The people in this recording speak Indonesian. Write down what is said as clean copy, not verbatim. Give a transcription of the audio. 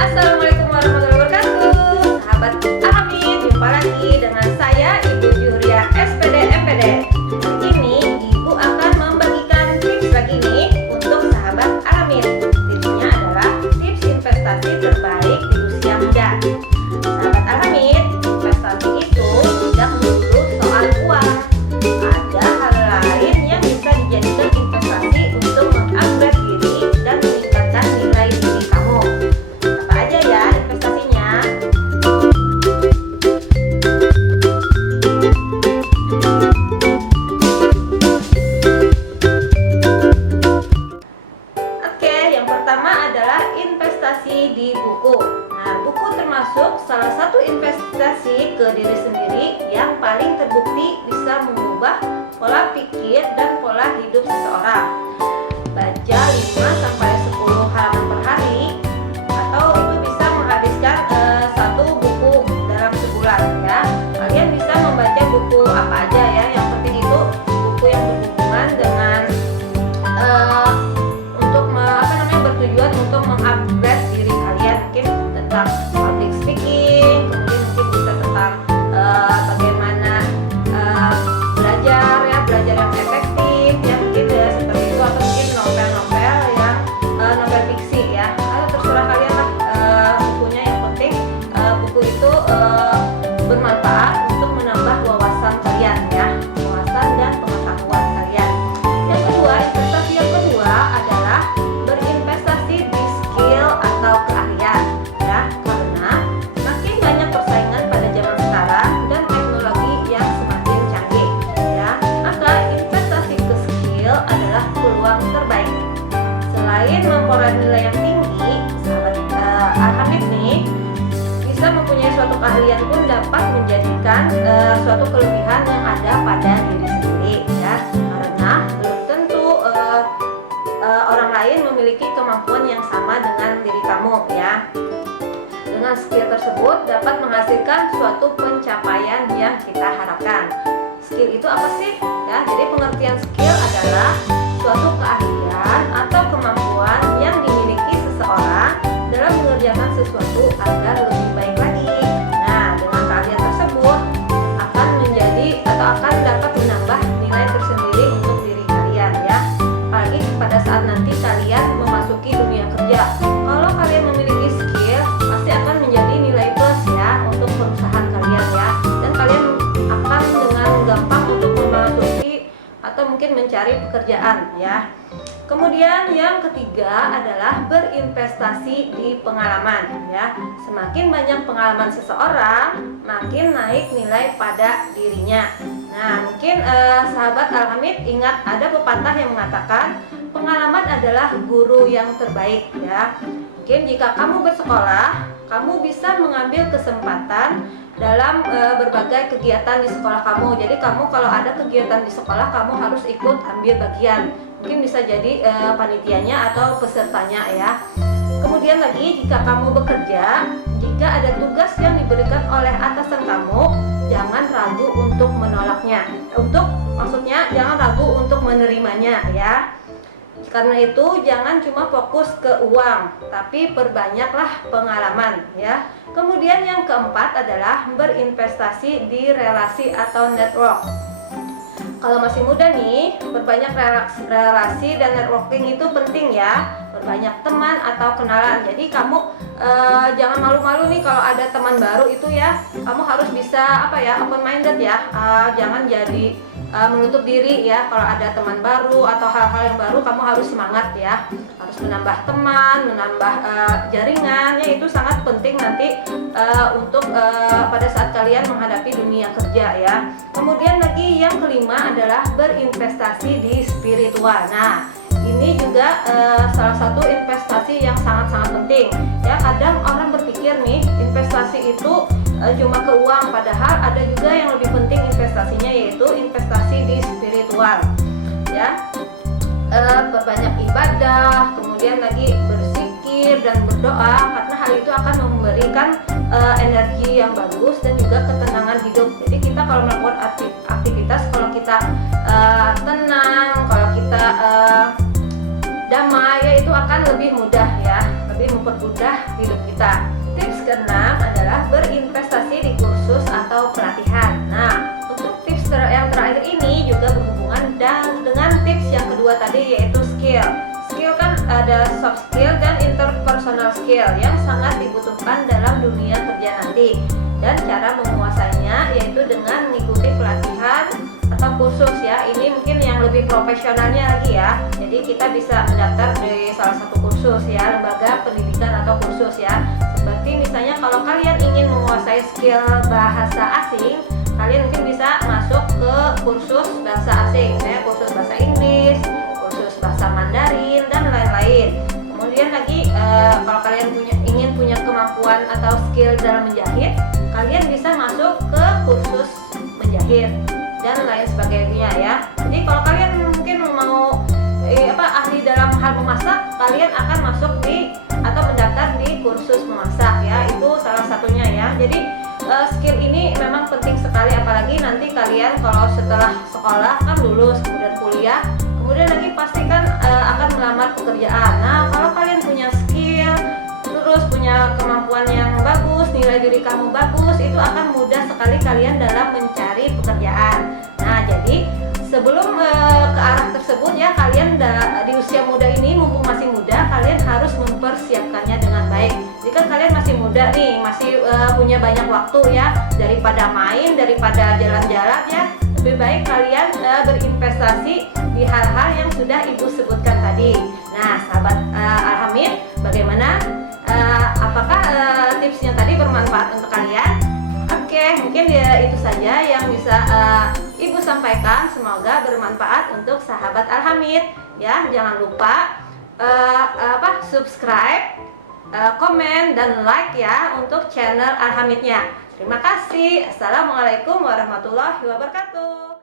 Assalamualaikum warahmatullahi wabarakatuh. Sahabat Amin, jumpa lagi dengan saya Ibu Juhria SPD MPD. Hari ini Ibu akan membagikan tips lagi nih untuk sahabat Amin. Tipsnya adalah tips investasi terbaik di usia muda. Sahabat Amin, investasi itu tidak melulu soal uang. Ada hal lain yang bisa dijadikan investasi untuk mengupgrade diri dan meningkatkan nilai diri kamu. Apa aja ya investasinya? Oke, yang pertama adalah investasi di buku. Nah, buku termasuk salah satu investasi ke diri sendiri yang paling terbukti bisa mengubah pola pikir dan pola hidup seseorang. Baca 5-10 halaman per hari, atau itu bisa menghabiskan satu buku dalam sebulan ya. Kalian bisa membaca buku apa aja ya, yang penting itu buku yang berhubungan dengan bertujuan untuk mengupgrade diri kalian, mungkin tentang public speaking, kemudian mungkin bisa tentang bagaimana belajar yang efektif ya, mungkin ya seperti itu, atau mungkin novel-novel yang novel fiksi ya, terserah kalian lah bukunya, yang penting buku itu bermanfaat untuk menambah wawasan kalian ya, wawasan dan pengetahuan kalian. Yang kedua, investasi yang kedua adalah berinvestasi di skill atau keahlian ya, karena makin banyak persaingan pada zaman sekarang dan teknologi yang semakin canggih ya, maka investasi ke skill adalah peluang terbaik. Selain memperoleh nilai yang tinggi, sahabat Alhamid nih bisa mempunyai suatu keahlian pun dapat menjadikan suatu kelebihan yang ada pada diri sendiri ya, karena belum tentu orang lain memiliki kemampuan yang sama dengan diri kamu ya. Dengan skill tersebut dapat menghasilkan suatu pencapaian yang kita harapkan. Skill itu apa sih? Ya, jadi pengertian skill adalah suatu keahlian atau kemampuan yang dimiliki seseorang dalam mengerjakan sesuatu agar lebih baik lagi. Nah, dengan keahlian tersebut akan menjadi atau akan dapat menambah nilai tersendiri untuk diri kalian ya. Apalagi pada saat nanti kalian memasuki dunia kerja. Kalau kalian memiliki skill, pasti akan menjadi nilai plus ya untuk perusahaan kalian ya. Dan kalian akan dengan gampang untuk memasuki atau mungkin mencari pekerjaan ya. Kemudian yang ketiga adalah berinvestasi di pengalaman ya. Semakin banyak pengalaman seseorang, makin naik nilai pada dirinya. Nah, mungkin sahabat Alhamid ingat ada pepatah yang mengatakan pengalaman adalah guru yang terbaik ya. Mungkin jika kamu bersekolah, kamu bisa mengambil kesempatan dalam berbagai kegiatan di sekolah kamu. Jadi kamu kalau ada kegiatan di sekolah, kamu harus ikut ambil bagian. Mungkin bisa jadi panitianya atau pesertanya ya. Kemudian lagi, jika kamu bekerja, jika ada tugas yang diberikan oleh atasan kamu, jangan ragu untuk menolaknya. Maksudnya jangan ragu untuk menerimanya ya. Karena itu jangan cuma fokus ke uang, tapi perbanyaklah pengalaman ya. Kemudian yang keempat adalah berinvestasi di relasi atau network. Kalau masih muda nih, berbanyak relasi dan networking itu penting ya. Berbanyak teman atau kenalan. Jadi kamu jangan malu-malu nih kalau ada teman baru itu ya. Kamu harus bisa open minded ya. Jangan jadi menutup diri ya. Kalau ada teman baru atau hal-hal yang baru, kamu harus semangat ya. Harus menambah teman, menambah jaringan ya, itu sangat penting nanti untuk pada saat kalian menghadapi dunia kerja ya. Kemudian lagi yang kelima adalah berinvestasi di spiritual. Nah, ini juga salah satu investasi yang sangat-sangat penting ya. Kadang orang berpikir nih investasi itu cuma ke uang, padahal ada juga yang lebih penting investasinya, yaitu investasi di spiritual ya. Berbanyak ibadah, kemudian lagi berzikir dan berdoa, karena hal itu akan memberikan energi yang bagus dan juga ketenangan hidup. Jadi kita kalau melakukan aktivitas, kalau kita tenang, kalau kita damai ya, itu akan lebih mudah ya, lebih mempermudah hidup kita. Tips keenam adalah berinvestasi di kursus atau pelatihan. Nah, untuk tips yang terakhir ini juga berhubungan dengan tips yang kedua tadi, yaitu skill. Skill kan ada soft skill dan interpersonal skill yang sangat dibutuhkan dalam dunia kerja nanti. Dan cara menguasainya yaitu dengan mengikuti pelatihan atau kursus ya. Ini mungkin yang lebih profesionalnya lagi ya. Jadi kita bisa mendaftar di salah satu kursus ya, lembaga pendidikan atau kursus ya. Seperti misalnya kalau kalian ingin menguasai skill bahasa asing, kalian mungkin bisa masuk ke kursus bahasa asing, misalnya kursus bahasa Inggris, kursus bahasa Mandarin, dan lain-lain. Kemudian lagi kalau kalian ingin punya kemampuan atau skill dalam menjahit, kalian bisa masuk ke kursus menjahit dan lain sebagainya ya. Jadi kalau kalian mungkin mau ahli dalam hal memasak, kalian akan masuk di atau mendaftar di kursus memasak ya. Itu salah satunya ya. Jadi skill ini memang penting sekali, apalagi nanti kalian kalau setelah sekolah kan lulus, kemudian kuliah, kemudian lagi pastikan akan melamar pekerjaan. Nah, kalau kalian punya skill, terus punya kemampuan yang bagus, nilai diri kamu bagus, itu akan mudah sekali kalian dalam mencari pekerjaan. Nah, jadi sebelum ke arah tersebut ya, kalian di usia muda ini, mumpung masih muda, kalian harus mempersiapkannya dengan baik. Jadi kan kalian masih muda nih, masih punya banyak waktu ya, daripada main, daripada jalan-jalan ya, lebih baik kalian berinvestasi di hal-hal yang sudah ibu sebutkan tadi. Nah, sahabat Alhamid, bagaimana? Apakah tipsnya tadi bermanfaat untuk kalian? Oke, mungkin ya itu saja yang bisa ibu sampaikan. Semoga bermanfaat untuk sahabat Alhamid ya. Jangan lupa subscribe, komen, dan like ya untuk channel Alhamidnya. Terima kasih. Assalamualaikum warahmatullahi wabarakatuh.